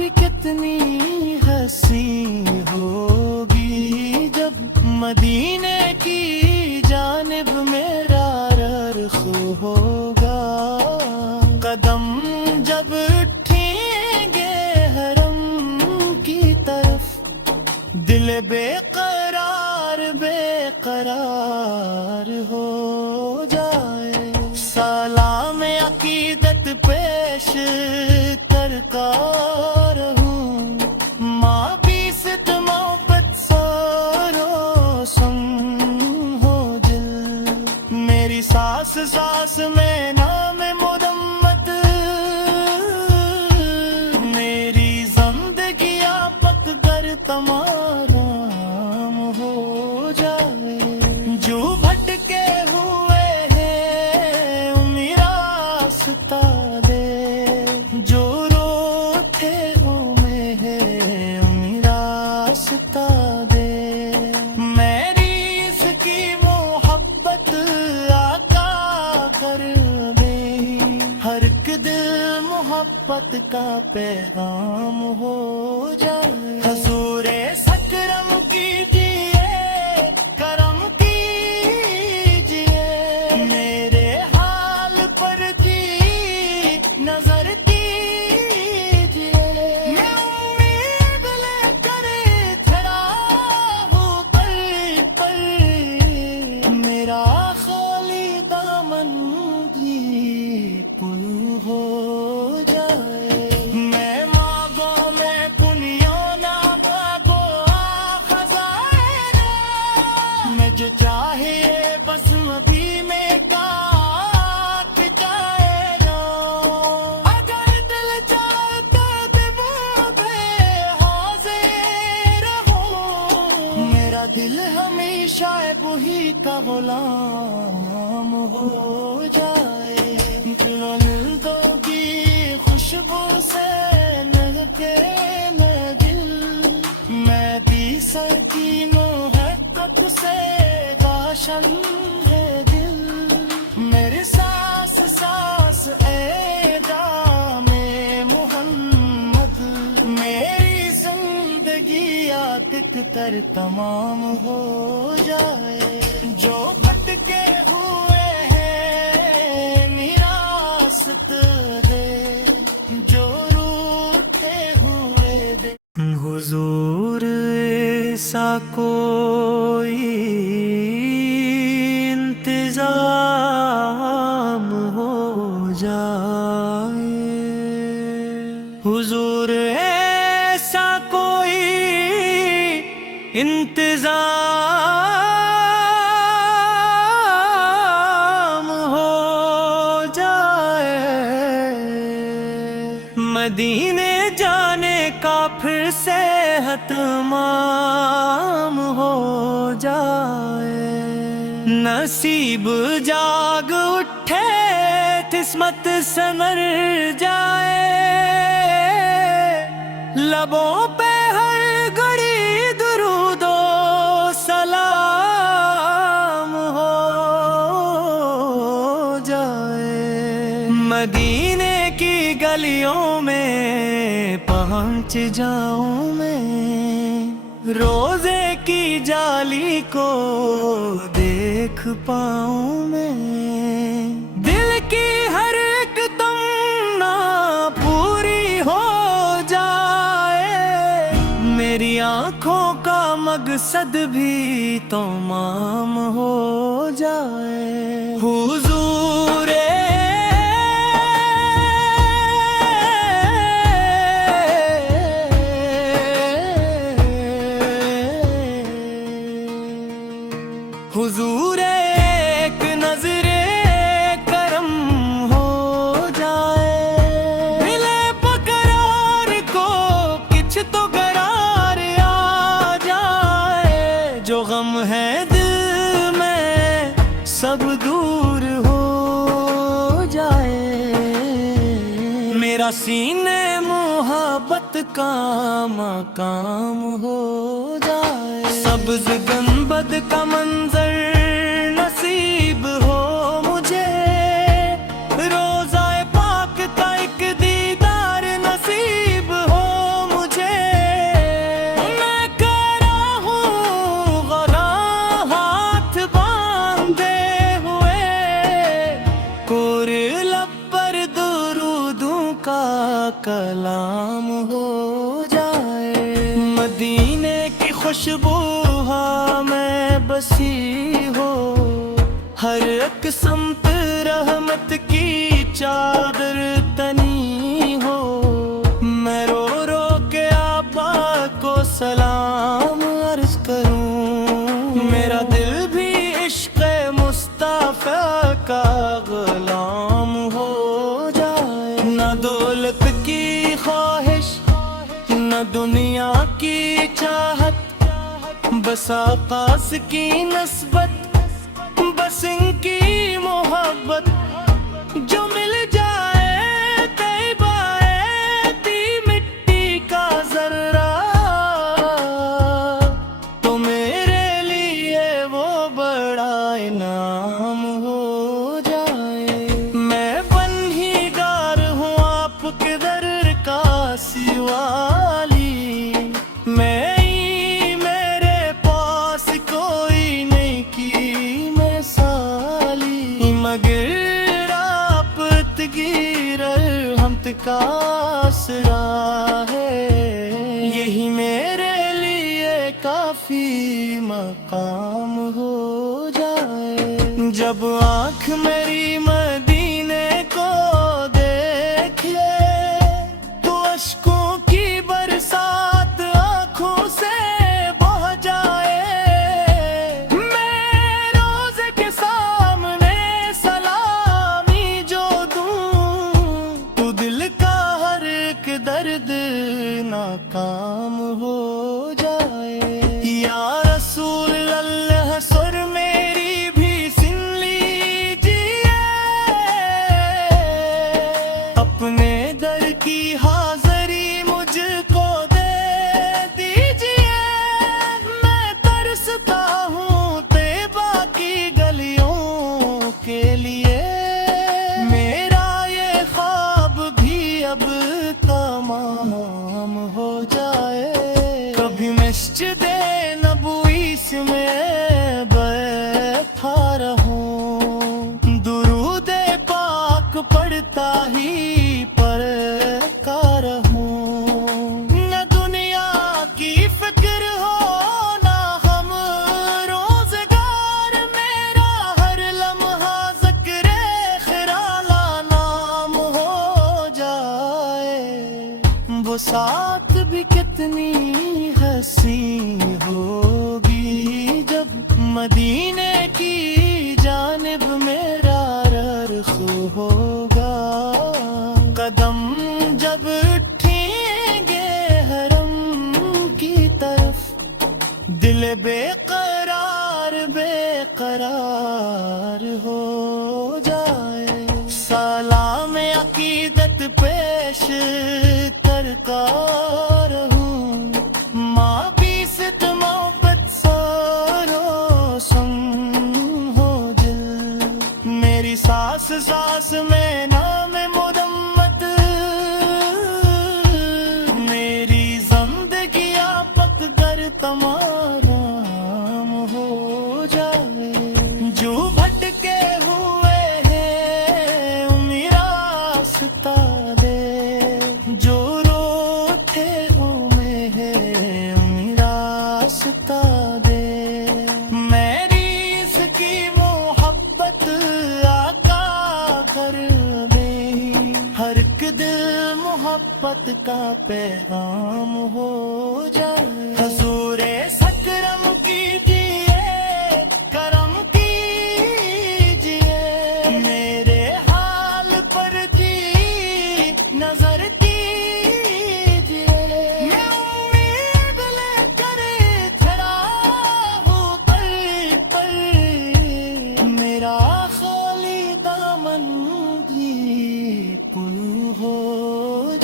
بھی کتنی ہنسی ہوگی جب مدینے کی جانب میرا رخ ہوگا، قدم جب اٹھیں گے حرم کی طرف، دل بے قرار ہو جائے، سلام عقیدت پیش کرتا رہوں، ماں بھی ست محبت سارو سن ہو دل، میری ساس ساس میں نام مدمت، میری زندگی آپت گر تمام ہو جائے، جو بھٹکے ہوئے ہیں میرا راستہ دے، جو روتے ہوئے ہیں میرا راستہ دے، میری اس کی محبت آقا کر دے، ہر ایک دل محبت کا پیغام ہو جائے، حضور سکرم کیجئے کرم کیجئے، میرے حال پر جی نظر کیجئے، میں امید لے کر کھڑا ہوں پر میرا خالی دامن بھی پل ہو جائے، میں مانگوں میں کنیوں نہ مانگو خزائن، میں جو چاہیے بس مدی میں کاٹ جائے رو، اگر دل چاہتا دماغ میں حاضر ہوں، میرا دل ہمیشہ وہی کا غلام ہو جائے، دو کی خوشبو سے مہکے میں دل، میں بھی سر کی محبت سے روشن ہے دل، میرے ساس ساس اے دام محمد، میری زندگی عاطق تر تمام ہو جائے، جو بھٹکے ہوئے ہیں میراثت دے، جو روٹھے ہوئے دے، حضور ایسا کوئی انتظام ہو جائے، حضور ایسا کوئی انتظام ہو جائے، مدینے جانے کا پھر سے ہتمام ہو جائے، نصیب جاگ اٹھے قسمت سنور جائے، لبوں پہ ہر گھڑی درود و سلام ہو جائے، مدینے کی گلیوں میں پہنچ جاؤں میں، روزے کی جالی کو دیکھ پاؤں میں، دل کی ہر ایک تمنا پوری ہو جائے، میری آنکھوں کا مقصد بھی تمام ہو جائے، حضور حضور ایک نظر کرم ہو جائے، ملے پقرار کو کچھ تو قرار آ جائے، جو غم ہے دل میں سب دور ہو جائے، میرا سینے محبت کا مقام ہو جائے، سبز گنبد کا منظر نصیب ہو مجھے، روضہ پاک کا ایک دیدار نصیب ہو خوشبو ہاں میں بسی ہو، ہر ایک سمت رحمت کی چادر تنی ہو، میں رو رو کے آبا کو سلام عرض کروں، میرا دل بھی عشق مصطفیٰ کا غلام ہو جائے، نہ دولت کی خواہش نہ دنیا کی چاہت، بس آقاس کی نسبت، بس ان کی محبت، جو مل جائے طیبہ ایتی مٹی کا ذرہ، تو میرے لیے وہ بڑا انعام ہو جائے، میں بنہیگار ہوں آپ کے در کا سوالی، میں میرے پاس کوئی نہیں کی مثالی، مگر آپ تگیر رحمت کا آسرا ہے، یہی میرے لیے کافی مقام ہو جائے، جب آنکھ میری مدینے کو دیکھے تو اشکوں کی برسات آنکھوں سے بہہ جائے، میں روزے کے سامنے سلامی جو دوں، تو دل کا ہر ایک درد ناکام ہو جائے، یا رسول اللہ سر میری بھی سن لیجیے، اپنے در کی حاضری مجھ کو دے دیجیے، میں ترستا ہوں طیبہ کی گلیوں کے لیے، میرا یہ خواب بھی اب تمام ہو جائے، کبھی مسجد نبوی میں بیٹھا رہوں، درود پاک پڑھتا ہی پڑھتا رہوں، نہ دنیا کی فکر ہو نہ ہم روزگار، میرا ہر لمحہ ذکر خیرالہ نام ہو جائے، وہ ساتھ بھی کتنی حسین ہوگی جب مدینے کی جانب میرا رخ ہوگا، قدم جب اٹھیں گے حرم کی طرف، دل بے قرار ہو جائے، سلام عقیدت پیش کرتا رہوں، ماں بھی ست محبت سارو سن ہو دل، میری ساس ساس میں نام مدمت، میری زندگی آپک در تمام ہو جائے، جو بھٹکے ہوئے ہیں انہیں راستہ دے، جو روٹے ہوئے ہیں انہیں راستہ دے، میری اس کی محبت آقا کر دے، ہر ایک دل محبت کا پیغام ہو جائے، حضور سکرم کیجئے کرم کیجئے، میرے حال پر کی نظر کیجئے، میں امید لے کر کھڑا ہوں پر میرا خالی دامن بھی پُر ہو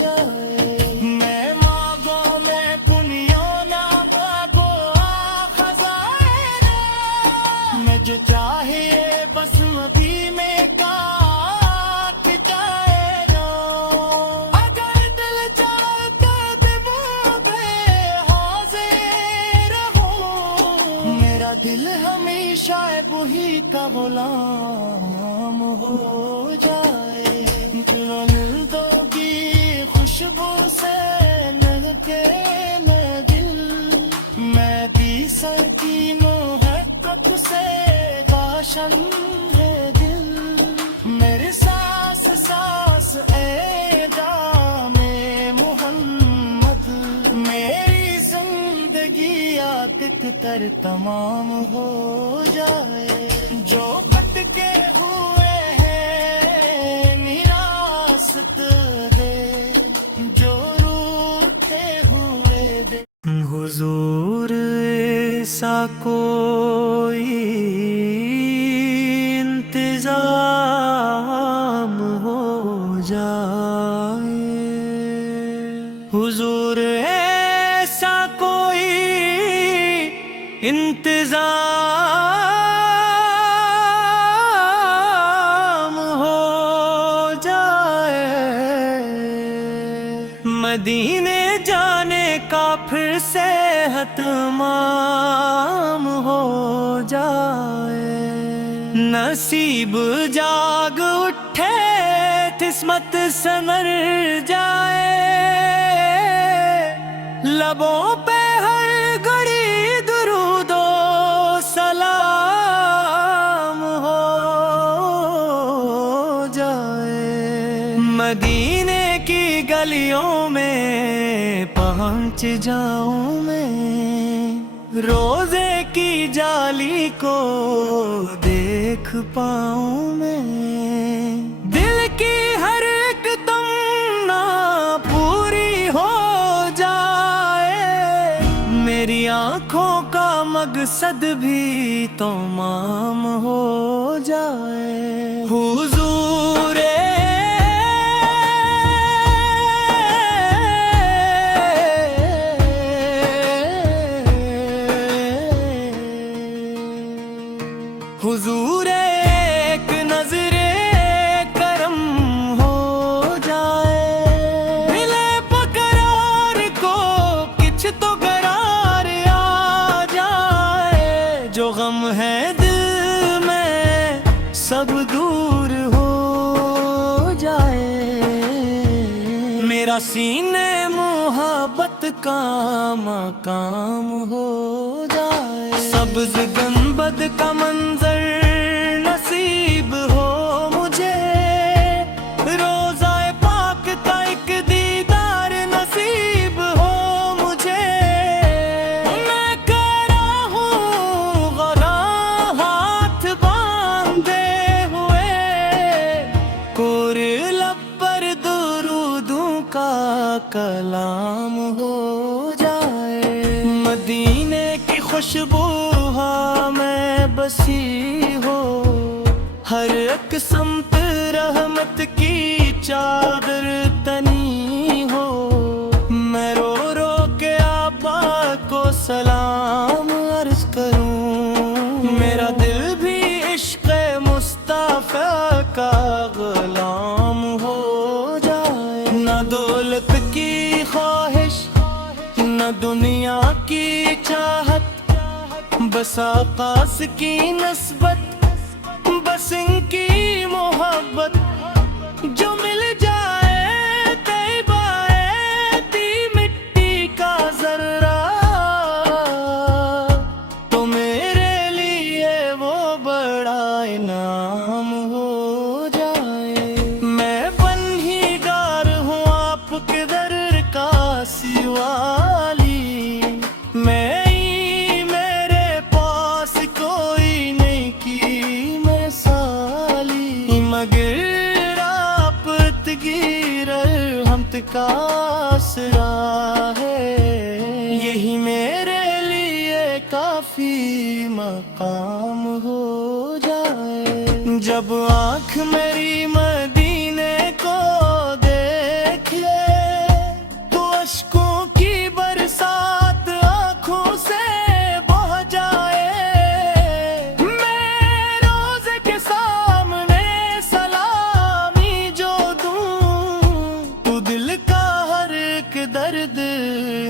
جائے، میں مانگوں میں کنیوں نہ مانگو خزائنہ، میں جو چاہیے بس مدی میں کاٹ جائے گا، اگر دل چاہتا دماغ پہ حاضر رہوں، میرا دل ہمیشہ وہی کا غلام ہو جائے، دو کی خوشبو سے لہکے میں دل، میں روشن ہے دل، میرے ساس ساس اے دام محمد، میری زندگی عاتق تر تمام ہو جائے، جو بھٹکے ہوئے ہیں نراست دے، جو روٹھے ہوئے دے، حضور ایسا کوئی انتظام ہو جائے، حضور ایسا کوئی انتظام ہو جائے، مدینے جانے کا پھر صحت مام ہو جائے، نصیب جاگ اٹھے قسمت سنور جائے، لبوں پہ ہر گھڑی درود و سلام ہو جائے، مدینے کی گلیوں میں پہنچ جاؤں میں، روزے کی جالی کو دیکھ پاؤں میں، دل کی ہر ایک تمنا پوری ہو جائے، میری آنکھوں کا مقصد بھی تمام ہو جائے، حضور حضور ایک نظر کرم ہو جائے، ملے پقرار کو کچھ تو قرار آ جائے، جو غم ہے دل میں سب دور ہو جائے، میرا سینے محبت کا مقام ہو جائے، سبز گنبد کا منظر نصیب ہو مجھے، روضہ پاک کا ایک دیدار نصیب ہو مجھے، میں کرا ہوں غلاں ہاتھ باندھے ہوئے، کور لب پر درودوں کا کلام ہو جائے، مدینے کی خوشبو میں بسی ہو، ہر ایک سمت رحمت کی چادر تنی ہو، میں رو رو کے آبا کو سلام عرض کروں، میرا دل بھی عشق مصطفیٰ کا غلام ہو جائے، نہ دولت کی خواہش نہ دنیا کی چاہت، بس آقاس کی نسبت، بس ان کی محبت، جو مل جائے طیبہ ایتی مٹی کا ذرہ، تو میرے لیے وہ بڑا انعام ہو جائے، میں بنہیگار ہوں آپ کے در کا سوالی، میں مگر آپ تگیر رحمت کا آسرا ہے، یہی میرے لیے کافی مقام ہو جائے، جب آنکھ میری مدینے کو دیکھے تو اشکوں کی برسات آنکھوں سے بہہ جائے، میں روزے کے سامنے سلامی جو دوں تو دل کا ہر ایک درد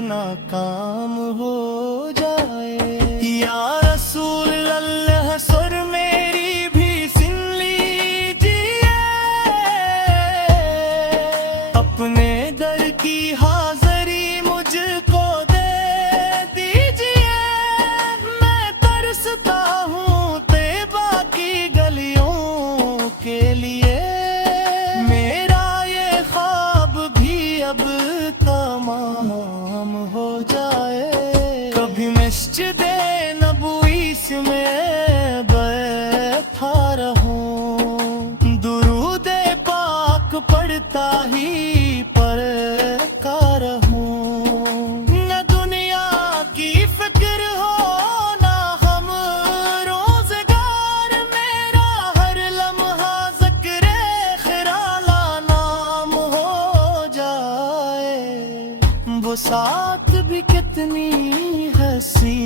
ناکام ہو جائے، یا رسول اللہ سر میری بھی سن لیجیے، اپنے در کی حاضری مجھ کو دے دیجیے، میں ترستا ہوں طیبہ کی ساتھ بھی کتنی ہنسی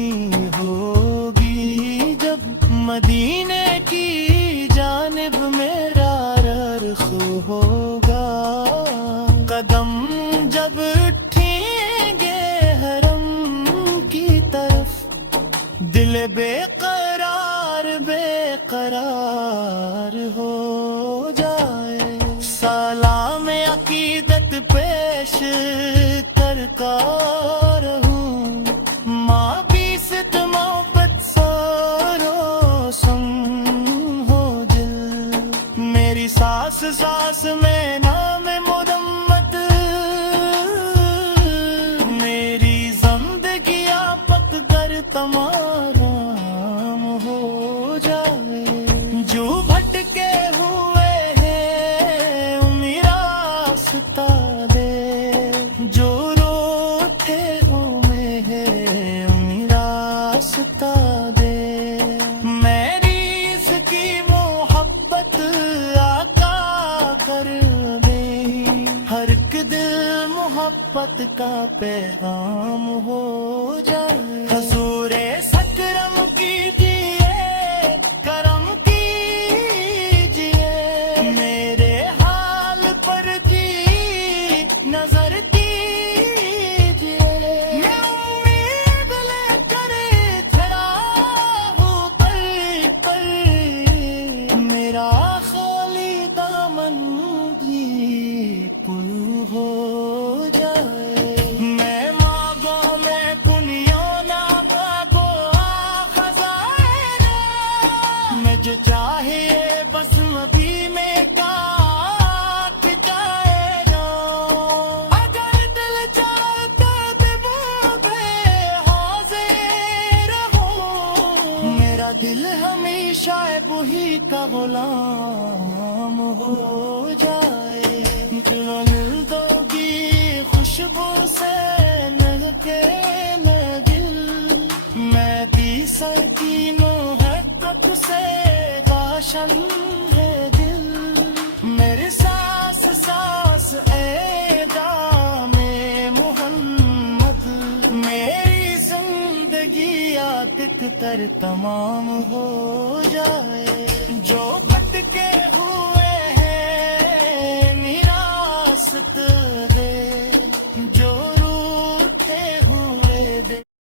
ہوگی جب مدینے کی جانب میرا رخ ہوگا، قدم جب اٹھیں گے حرم کی طرف، دل بے قرار ہو جائے، سلام عقیدت پیش کرتا رہوں، ماں بھی ستموں پت سارو سن ہو دل، میری ساس میں نام مدمت، میری زندگی آپت در تمام ہو جائے، جو بھٹکے ہوئے ہیں میرا راستہ دے، جو روتے ہوئے ہیں میرا راستہ دے، میری اس کی محبت آقا کر دے، ہر ایک دل محبت کا پیغام ہو جائے، حضور سکرم کیجئے، کرم کیجئے، میرے حال پر کی نظر دیجئے، میں امید لے کر کھڑا ہوں پر میرا خالی دامن بھی پر ہو جائے، میں مانگوں میں کنیوں نہ مانگو خزائن، میں جو چاہیے بس مبی میں کاٹ جائے گا، اگر دل چاہتا دموں پہ حاضر ہو، میرا دل ہمیشہ وہی کا غلام ہو جائے، جو مل دو گی خوشبو سے لہکے میں دل، میں بھی سکینوں حقت سے غاشن ہے دل، میرے ساس اے دام محمد، میری زندگی عاتق تر تمام ہو جائے، جو بھٹکے ہوئے